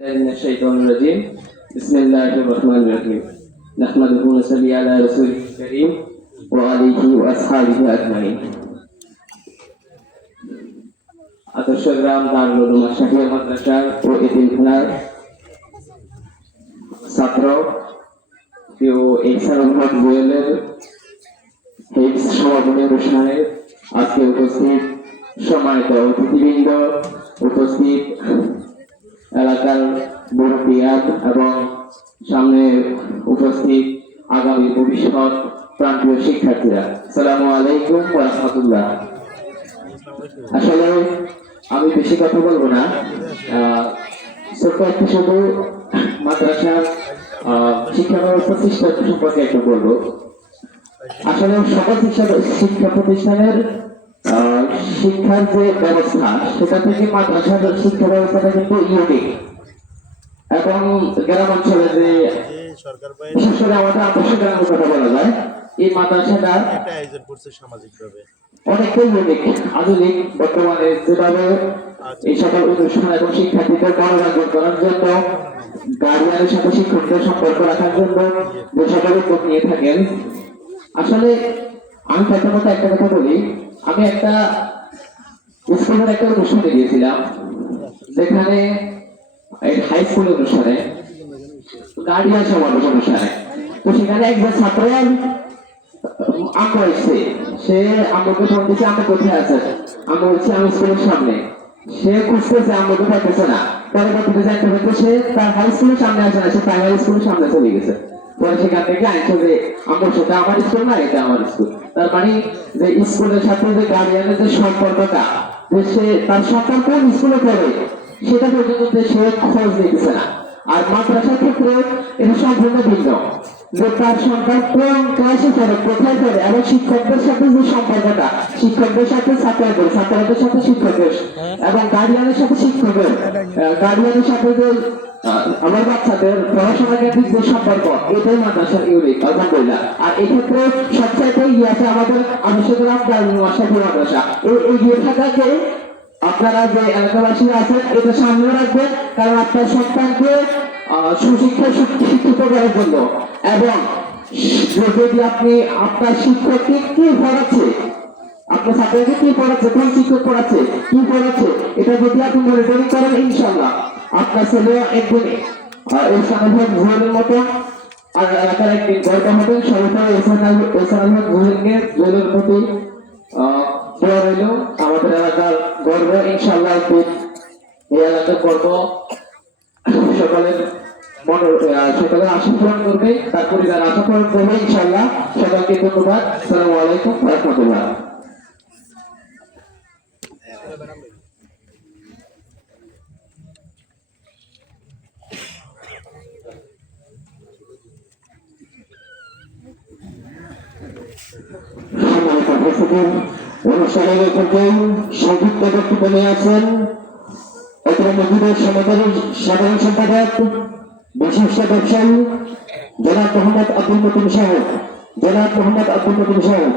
من الشيطان الرجيم بسم الله الرحمن الرحيم نحمده ونصلي على رسوله الكريم وآله وأصحابه أجمعين আদর্শ গ্রাম দারুল উলুম শাফিয়া মাদ্রাসা ও এতিমখানার ছাত্র প্রিয় ইহসানুল হক জুয়েলের এই সমাপনী অনুষ্ঠানে আজকে উপস্থিত সম্মানিত অতিথিবৃন্দ, উপস্থিত এলাকার মুরব্বিয়ান এবং সামনে উপস্থিত আগামী ভবিষ্যৎ প্রান্তীয় শিক্ষার্থীরা, আসসালামু আলাইকুম ওয়া রাহমাতুল্লাহ। আসলে আমি বেশি কথা বলবো না, ছোট্ট একটু শুধু মাদ্রাসার শিক্ষা ব্যবস্থা সৃষ্টি সম্পর্কে একটু বলবো। আসলে সকল শিক্ষা প্রতিষ্ঠানের শিক্ষার যে ব্যবস্থা সেটা থেকে মাদ্রাসার শিক্ষা ব্যবস্থাটা কিন্তু ইউনিক এবং গ্রাম অঞ্চলে যে বিশেষ করে আমাদের আদর্শ গ্রামের কথা বলা যায়, এই মাদ্রাসাটা অনেকটাই ইউনিক, আধুনিক। বর্তমানে যেভাবে এই সকল অনুষ্ঠান এবং শিক্ষার্থীদের মনোরঞ্জন করার জন্য, গার্ডিয়ানের সাথে শিক্ষকদের সম্পর্ক রাখার জন্য যে সকল উদ্যোগ নিয়ে থাকেন, আসলে আমি প্রথমত একটা কথা বলি। আমি একটা স্কুলের একটা অনুষ্ঠানে গিয়েছিলাম, যেখানে হাই স্কুলের অনুষ্ঠানে গার্ডিয়ান সমাবেশ অনুষ্ঠানে। তো সেখানে একজন ছাত্র আম্মু এসছে, সে আম্মুকে ফোন দিচ্ছে, আম্মু কোথায় আছে? আম্মু বলছে আমি স্কুলের সামনে। সে খুঁজতেছে, আম্মুকে পাইতেছে না। পরবর্তীতে জানতে পারতো সে তার হাই স্কুলের সামনে আসে না, সে প্রাইমারি স্কুলের সামনে চলে গেছে। পরে সেখান থেকে আনছে যে আম্মুর সাথে আমার স্কুল না, এটা আমার স্কুল। তার মানে যে স্কুলের সাথে যে গার্ডিয়ানের যে সম্পর্কটা, যে সে তার সন্তান কোন স্কুলে পড়ে সেটা পর্যন্ত সে খোঁজ নিতেছে না। আর মাদ্রাসার ক্ষেত্রে এটা সম্পূর্ণ ভিন্ন, যে তার সন্তান কোন ক্লাসে পড়ে, কোথায় পড়ে, এবং শিক্ষকদের সাথে যে সম্পর্কটা, শিক্ষকদের সাথে ছাত্রদের, ছাত্রদের সাথে শিক্ষকের, এবং গার্ডিয়ানের সাথে শিক্ষকের, গার্ডিয়ানের সাথে যে আমার বাচ্চাদের পড়াশোনা কেন্দ্রিক যে সম্পর্ক, এটাই মাদ্রাসার ইউনিক, আলহামদুলিল্লাহ। আর এক্ষেত্রে সবচাইতে ইয়ে আছে আমাদের আদর্শ গ্রাম দারুল উলুম শাফিয়া মাদ্রাসা। এই এগিয়ে থাকাকে আপনারা যে এলাকাবাসী আছেন এটা সামনে রাখবেন, কারণ আপনার সন্তানকে সুশিক্ষায় শিক্ষিত করার জন্য, এবং যদি আপনি আপনার শিক্ষককে কি পড়াচ্ছে, আপনার ছাত্রকে কি পড়াচ্ছে, কোন শিক্ষক পড়াচ্ছে, কি পড়াচ্ছে, এটা যদি আপনি মনিটরিং করেন, ইনশাআল্লাহ আপনার ছেলে একদিন ইহসানুল হক জুয়েলের মতো আর এলাকার একদিন গর্ব হবে। সর্বোপরি ইহসানুল হক জুয়েলের প্রতি দোয়া রইল, আমাদের এলাকার গর্ব, ইনশাআল্লাহ একদিন এই এলাকার গর্ব সকলের আশা পূরণ করবে, তার পরিবার আশা পূরণ করবে, ইনশাআল্লাহ। সবাইকে ধন্যবাদ। আসসালামু আলাইকুম ওয়া রাহমাতুল্লাহ। অনুষ্ঠানের সংযুক্ত বক্তব্য নিয়ে আছেন সমাজের সাধারণ সম্পাদক, বিশিষ্ট ব্যবসায়ী জনাব মোহাম্মদ আব্দুল মতিন সাহেব। জনাব মোহাম্মদ আব্দুল মতিন সাহেব।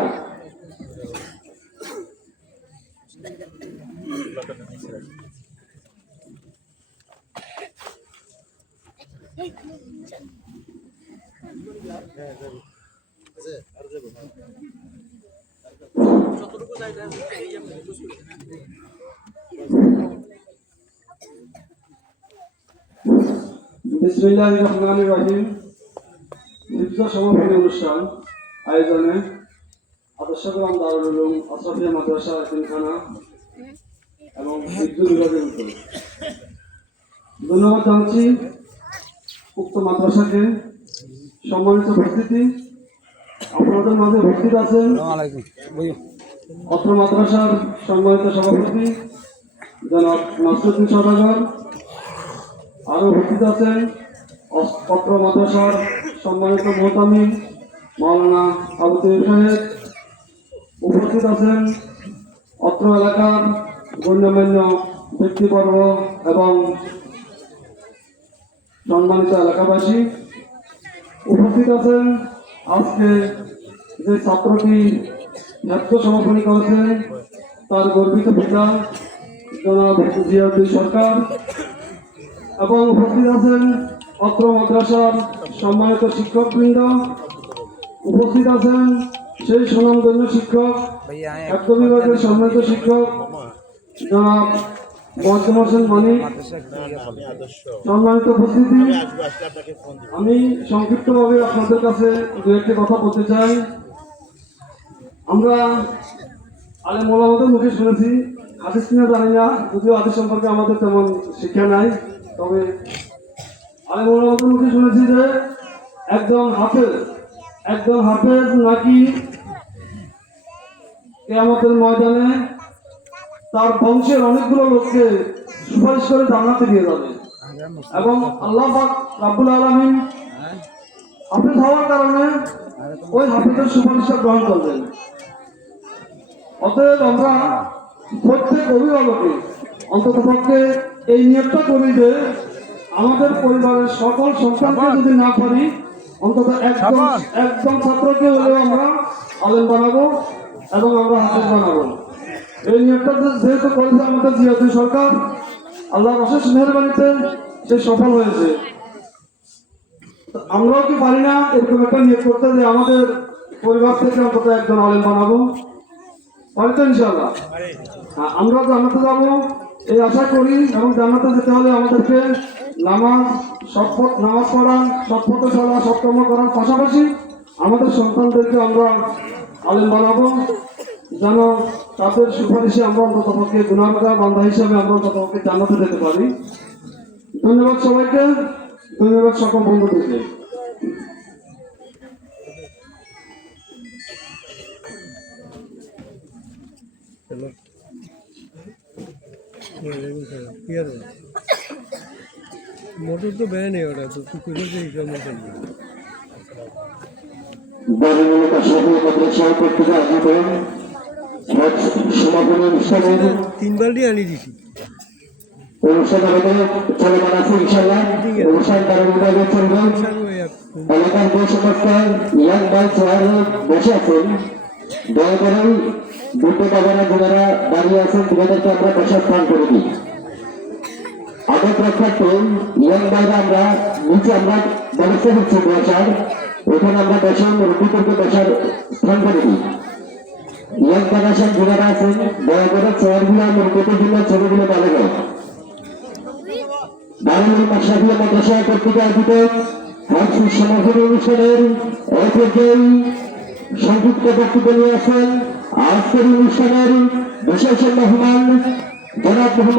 বিসমিল্লাহির রহমানির রহিম। হিফজ সমাপনী অনুষ্ঠান আয়োজনে আদর্শ গ্রাম দারুল উলুম শাফিয়া মাদ্রাসা এতিমখানা এবং হিফজ বিভাগের উদ্যোগ ধন্যবাদ জানাচ্ছি উক্ত মাদ্রাসাকে। সম্মানিত উপস্থিতি, আপনাদের মাঝে উপস্থিত আছেন অত্র মাদ্রাসার সম্মানিত সভাপতি জনাব নাসরুদ্দিন সওদাগর, আরো উপস্থিত আছেন অত্র মাদ্রাসার সম্মানিত মোহতামিম মাওলানা আবু তৈয়ব সাহেব, উপস্থিত আছেন অত্র এলাকার গণ্যমান্য ব্যক্তিবর্গ এবং সম্মানিত এলাকাবাসী, উপস্থিত আছেন আজকে যে ছাত্রটি ছাত্র সমাপনী করেছেন তার গর্বিত পিতা জনাব জিয়াউদ্দিন সরকার, এবং উপস্থিত আছেন অত্র মাদ্রাসার সম্মানিত শিক্ষকবৃন্দ, উপস্থিত আছেন সেই সুনামধন্য শিক্ষক খাদ্য বিভাগের সম্মানিত শিক্ষক জনাব মোয়াজ্জেম হোসেন মানিক, সম্মানিত উপস্থিতি। আমি সংক্ষিপ্তভাবে আপনাদের কাছে দু একটি কথা বলতে চাই। আমরা আলেম ওলামাদের মুখে শুনেছি, হাদিস কিনা জানি না, যদিও হাদিস সম্পর্কে আমাদের তেমন শিক্ষা নাই, তবে আলেম ওলামাদের মুখে শুনেছি যে একজন হাফেজ নাকি কিয়ামতের ময়দানে তার বংশের অনেকগুলো লোককে সুপারিশ করে জান্নাতে দিয়ে যাবে এবং আল্লাহ পাক রাব্বুল আলামিন হাফেজ হওয়ার কারণে ওই হাফেজের সুপারিশটা গ্রহণ করবেন। অতএব আমরা প্রত্যেক অভিভাবকে অন্ততপক্ষে এই নিয়তটা করি যে আমাদের পরিবারের সকল সন্তানকে যদি না পারি, অন্তত একদম ছাত্রকে হলেও আমরা আলেম বানাবো এবং আমরা হাফেজ বানাবো। এই নিয়তটা যেহেতু করেছে আমাদের জিয়াউদ্দিন সরকার, আল্লাহর অশেষ মেহেরবানিতে সে সফল হয়েছে। আমরাও কি পারি না এরকম একটা নিয়ত করতে যে আমাদের পরিবার থেকে অন্তত একজন আলেম বানাবো? পারি তো ইনশাআল্লাহ। আমরা জান্নাতে যাবো এই আশা করি, এবং জান্নাতে যেতে হলে আমাদেরকে নামাজ পড়া, সৎপথে চলা, সৎকর্ম করার পাশাপাশি আমাদের সন্তানদেরকে আমরা আলেম বানাবো, যেন তাদের সুপারিশে আমরা অন্ততপক্ষে গুনাহগার বান্দা হিসাবে আমরা অন্ততপক্ষে জান্নাতে যেতে পারি। ধন্যবাদ সবাইকে, ধন্যবাদ সকল বন্ধুদেরকে। मोटर तो बह नहीं हो रहा, तो तू किधर से क्या मोटर দারুল কাশফি মাদ্রাসা কর্তৃক আয়োজিত সমাপনী অনুষ্ঠানের 3 बाल्टी आनी दी थी। অনুষ্ঠান আমাদের চলমান আছে ইনশাআল্লাহ। অনুষ্ঠান দারুল বিভাগে চলবে। এলাকার যে সমস্ত ইয়াং ভাই চেয়ারে বসে আছেন, দয়া করে দুটো বাবারা যারা দাঁড়িয়ে আছেন তাদেরকে আমরা বসার স্থান করে দিই। আদব রক্ষার্থে ইয়াং ভাইরা আমরা নিচে আমরা ব্যবস্থা হচ্ছে বসার, ওখানে আমরা বসে মুরব্বীদেরকে বসার স্থান করে দিই। ইয়াং জেনারেশন যারা আছেন দয়া করে চেয়ারগুলো মুরব্বীদের জন্য ছেলেগুলো ভালো হয়। দারুল কাশফি মাদ্রাসা কর্তৃক আয়োজিত সমাপনী অনুষ্ঠানের এক পর্যায়ে সংযুক্ত বক্তব্য নিয়ে আসেন আজকের অনুষ্ঠানের বিশেষ মেহমান জনাব